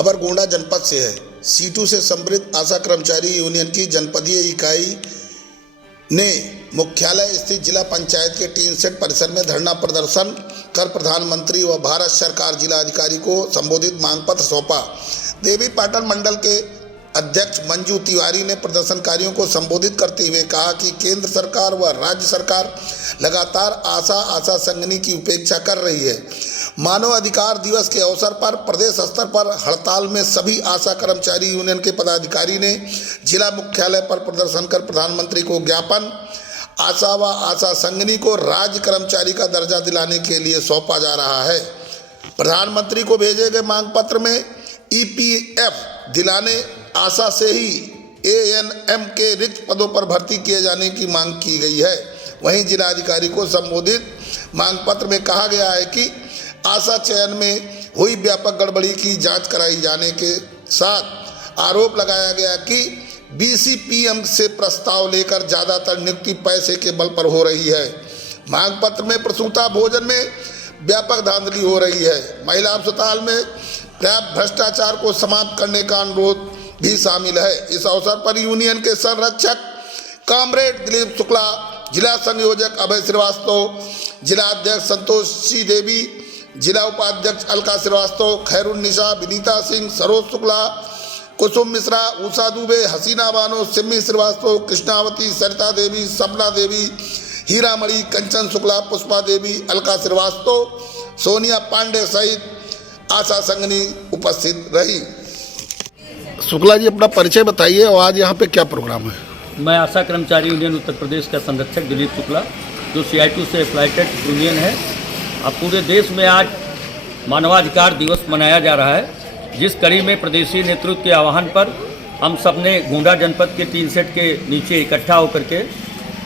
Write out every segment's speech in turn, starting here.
खबर गोंडा जनपद से है। सीटू से संबंधित आशा कर्मचारी यूनियन की जनपदीय इकाई ने मुख्यालय स्थित जिला पंचायत के टीन सेट परिसर में धरना प्रदर्शन कर प्रधानमंत्री व भारत सरकार जिला अधिकारी को संबोधित मांग पत्र सौंपा। देवी पाटन मंडल के अध्यक्ष मंजू तिवारी ने प्रदर्शनकारियों को संबोधित करते हुए कहा कि केंद्र सरकार व राज्य सरकार लगातार आशा संगिनी की उपेक्षा कर रही है। मानव अधिकार दिवस के अवसर पर प्रदेश स्तर पर हड़ताल में सभी आशा कर्मचारी यूनियन के पदाधिकारी ने जिला मुख्यालय पर प्रदर्शन कर प्रधानमंत्री को ज्ञापन आशा व आशा संगिनी को राज्य कर्मचारी का दर्जा दिलाने के लिए सौंपा जा रहा है। प्रधानमंत्री को भेजे गए मांग पत्र में ईपीएफ दिलाने, आशा से ही एएनएम के रिक्त पदों पर भर्ती किए जाने की मांग की गई है। वहीं जिलाधिकारी को संबोधित मांग पत्र में कहा गया है कि आशा चयन में हुई व्यापक गड़बड़ी की जांच कराई जाने के साथ आरोप लगाया गया कि बीसीपीएम से प्रस्ताव लेकर ज़्यादातर नियुक्ति पैसे के बल पर हो रही है। मांग पत्र में प्रसूता भोजन में व्यापक धांधली हो रही है। महिला अस्पताल में पर्याप्त भ्रष्टाचार को समाप्त करने का अनुरोध भी शामिल है। इस अवसर पर यूनियन के संरक्षक कॉमरेड दिलीप शुक्ला, जिला संयोजक अभय श्रीवास्तव, जिला अध्यक्ष संतोषी देवी, जिला उपाध्यक्ष अलका श्रीवास्तव, खैरुन्निसा, विनीता सिंह, सरोज शुक्ला, कुसुम मिश्रा, उषा दुबे, हसीना बानो, सिम्मी श्रीवास्तव, कृष्णावती, सरिता देवी, सपना देवी, हीरामणि, कंचन शुक्ला, पुष्पा देवी, अलका श्रीवास्तव, सोनिया पांडे सहित आशा संगिनी उपस्थित रही। शुक्ला जी, अपना परिचय बताइए और आज यहाँ पे क्या प्रोग्राम है? मैं आशा कर्मचारी यूनियन उत्तर प्रदेश का संरक्षक दिलीप शुक्ला, जो CITU से एफिलिएटेड यूनियन है। अब पूरे देश में आज मानवाधिकार दिवस मनाया जा रहा है, जिस कड़ी में प्रदेशीय नेतृत्व के आह्वान पर हम सब ने गोंडा जनपद के टीन सेट के नीचे इकट्ठा होकर के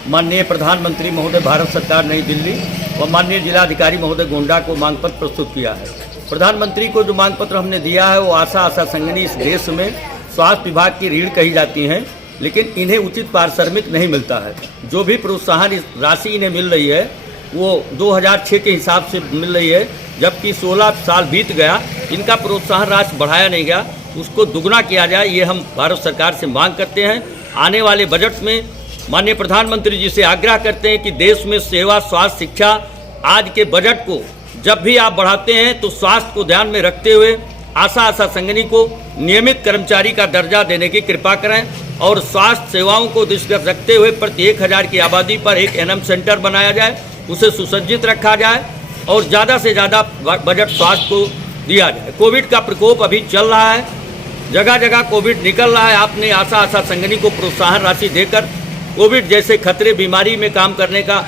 माननीय प्रधानमंत्री महोदय भारत सरकार नई दिल्ली व माननीय जिलाधिकारी महोदय गोंडा को मांग पत्र प्रस्तुत किया है। प्रधानमंत्री को जो मांग पत्र हमने दिया है वो आशा संगिनी इस देश में स्वास्थ्य विभाग की रीढ़ कही जाती हैं, लेकिन इन्हें उचित पारिश्रमिक नहीं मिलता है। जो भी प्रोत्साहन राशि इन्हें मिल रही है वो 2006 के हिसाब से मिल रही है, जबकि 16 साल बीत गया, इनका प्रोत्साहन राशि बढ़ाया नहीं गया। उसको दुगना किया जाए, ये हम भारत सरकार से मांग करते हैं। आने वाले बजट में माननीय प्रधानमंत्री जी से आग्रह करते हैं कि देश में सेवा, स्वास्थ्य, शिक्षा आज के बजट को जब भी आप बढ़ाते हैं तो स्वास्थ्य को ध्यान में रखते हुए आशा संगिनी को नियमित कर्मचारी का दर्जा देने की कृपा करें और स्वास्थ्य सेवाओं को दृष्टिगत रखते हुए प्रति 1000 की आबादी पर एक एनएम सेंटर बनाया जाए, उसे सुसज्जित रखा जाए और ज़्यादा से ज़्यादा बजट स्वास्थ्य को दिया जाए। कोविड का प्रकोप अभी चल रहा है, जगह जगह कोविड निकल रहा है। आपने आशा संगिनी को प्रोत्साहन राशि देकर कोविड जैसे खतरे बीमारी में काम करने का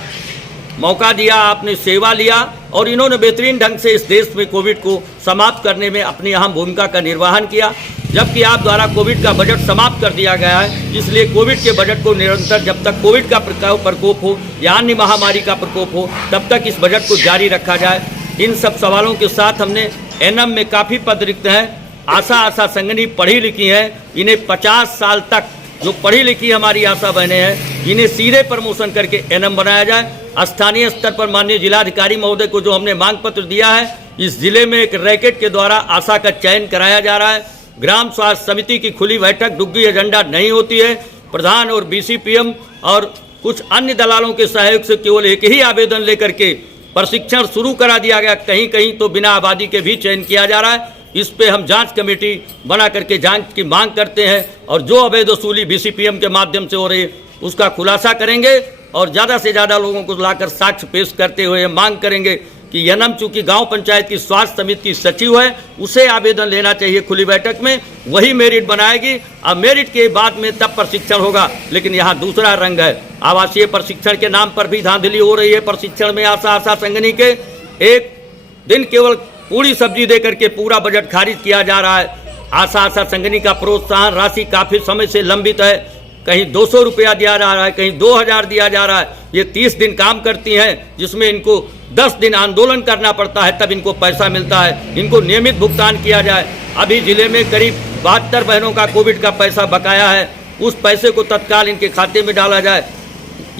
मौका दिया, आपने सेवा लिया और इन्होंने बेहतरीन ढंग से इस देश में कोविड को समाप्त करने में अपनी अहम भूमिका का निर्वहन किया। जबकि आप द्वारा कोविड का बजट समाप्त कर दिया गया है, इसलिए कोविड के बजट को निरंतर जब तक कोविड का प्रकोप हो या अन्य महामारी का प्रकोप हो तब तक इस बजट को जारी रखा जाए। इन सब सवालों के साथ हमने एनएम में काफ़ी पद रिक्त हैं। आशा संगिनी पढ़ी लिखी हैं, इन्हें 50 साल तक जो पढ़ी लिखी हमारी आशा बहनें हैं, इन्हें सीधे प्रमोशन करके एनएम बनाया जाए। स्थानीय स्तर पर माननीय जिलाधिकारी महोदय को जो हमने मांग पत्र दिया है, इस जिले में एक रैकेट के द्वारा आशा का चयन कराया जा रहा है। ग्राम स्वास्थ्य समिति की खुली बैठक डुग्गी एजेंडा नहीं होती है। प्रधान और बीसीपीएम और कुछ अन्य दलालों के सहयोग से केवल एक ही आवेदन लेकर के प्रशिक्षण शुरू करा दिया गया, कहीं कहीं तो बिना आबादी के भी चयन किया जा रहा है। इस पे हम जांच कमेटी बना करके जांच की मांग करते हैं और जो अवैध वसूली बीसीपीएम के माध्यम से हो रही है उसका खुलासा करेंगे और ज़्यादा से ज़्यादा लोगों को लाकर साक्ष्य पेश करते हुए मांग करेंगे कि एनएम चूँकि गांव पंचायत की स्वास्थ्य समिति की सचिव है, उसे आवेदन लेना चाहिए खुली बैठक में, वही मेरिट बनाएगी। अब मेरिट के बाद में तब प्रशिक्षण होगा, लेकिन यहाँ दूसरा रंग है। आवासीय प्रशिक्षण के नाम पर भी धांधली हो रही है। प्रशिक्षण में आशा संगिनी के एक दिन केवल पूरी सब्जी दे करके पूरा बजट खारिज किया जा रहा है। आशा संगिनी का प्रोत्साहन राशि काफ़ी समय से लंबित है, कहीं 200 रुपया दिया जा रहा है, कहीं 2000 दिया जा रहा है। ये 30 दिन काम करती हैं, जिसमें इनको 10 दिन आंदोलन करना पड़ता है, तब इनको पैसा मिलता है। इनको नियमित भुगतान किया जाए। अभी जिले में करीब 72 बहनों का कोविड का पैसा बकाया है, उस पैसे को तत्काल इनके खाते में डाला जाए।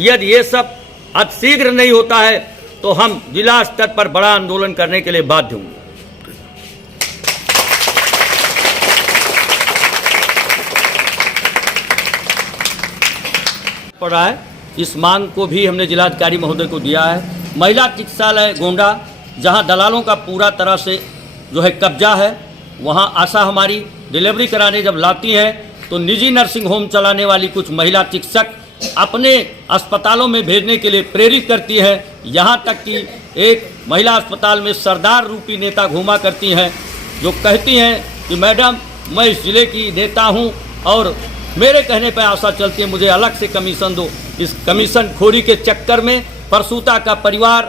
यदि ये सब अतिशीघ्र नहीं होता है तो हम जिला स्तर पर बड़ा आंदोलन करने के लिए बाध्य होंगे। पड़ रहा है। इस मांग को भी हमने जिलाधिकारी महोदय को दिया है। महिला चिकित्सालय गोंडा जहां दलालों का पूरा तरह से जो है कब्जा है, वहां आशा हमारी डिलीवरी कराने जब लाती हैं तो निजी नर्सिंग होम चलाने वाली कुछ महिला चिकित्सक अपने अस्पतालों में भेजने के लिए प्रेरित करती है। यहाँ तक कि एक महिला अस्पताल में सरदार रूपी नेता घूमा करती हैं, जो कहती हैं कि मैडम मैं इस ज़िले की नेता हूँ और मेरे कहने पर आशा चलती है, मुझे अलग से कमीशन दो। इस कमीशन खोरी के चक्कर में प्रसूता का परिवार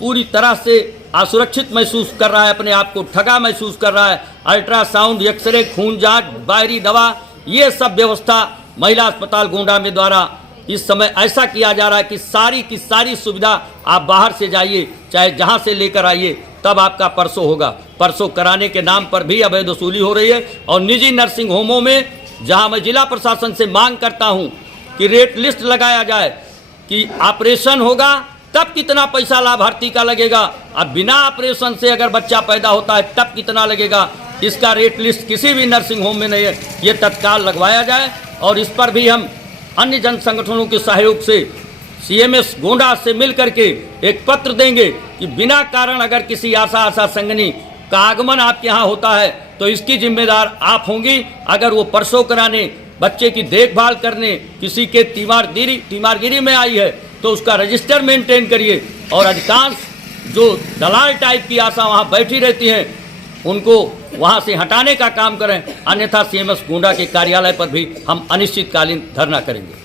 पूरी तरह से असुरक्षित महसूस कर रहा है, अपने आप को ठगा महसूस कर रहा है। अल्ट्रासाउंड, एक्सरे, खून जांच, बाहरी दवा, ये सब व्यवस्था महिला अस्पताल गोंडा में द्वारा इस समय ऐसा किया जा रहा है कि सारी की सारी सुविधा आप बाहर से जाइए, चाहे जहां से लेकर आइए, तब आपका परसों होगा। परसों कराने के नाम पर भी अवैध वसूली हो रही है। और निजी नर्सिंग होमों में जहां मैं जिला प्रशासन से मांग करता हूं कि रेट लिस्ट लगाया जाए कि ऑपरेशन होगा तब कितना पैसा लाभार्थी का लगेगा, अब बिना ऑपरेशन से अगर बच्चा पैदा होता है तब कितना लगेगा, इसका रेट लिस्ट किसी भी नर्सिंग होम में नहीं है। ये तत्काल लगवाया जाए। और इस पर भी हम अन्य जन संगठनों के सहयोग से CMS गोंडा से मिल करके एक पत्र देंगे कि बिना कारण अगर किसी आशा संगनी का आगमन आपके यहाँ होता है तो इसकी जिम्मेदार आप होंगी। अगर वो प्रसव कराने, बच्चे की देखभाल करने किसी के तीमारगिरी में आई है तो उसका रजिस्टर मेंटेन करिए। और अधिकांश जो दलाल टाइप की आशा वहाँ बैठी रहती हैं उनको वहाँ से हटाने का काम करें, अन्यथा CMS गोंडा के कार्यालय पर भी हम अनिश्चितकालीन धरना करेंगे।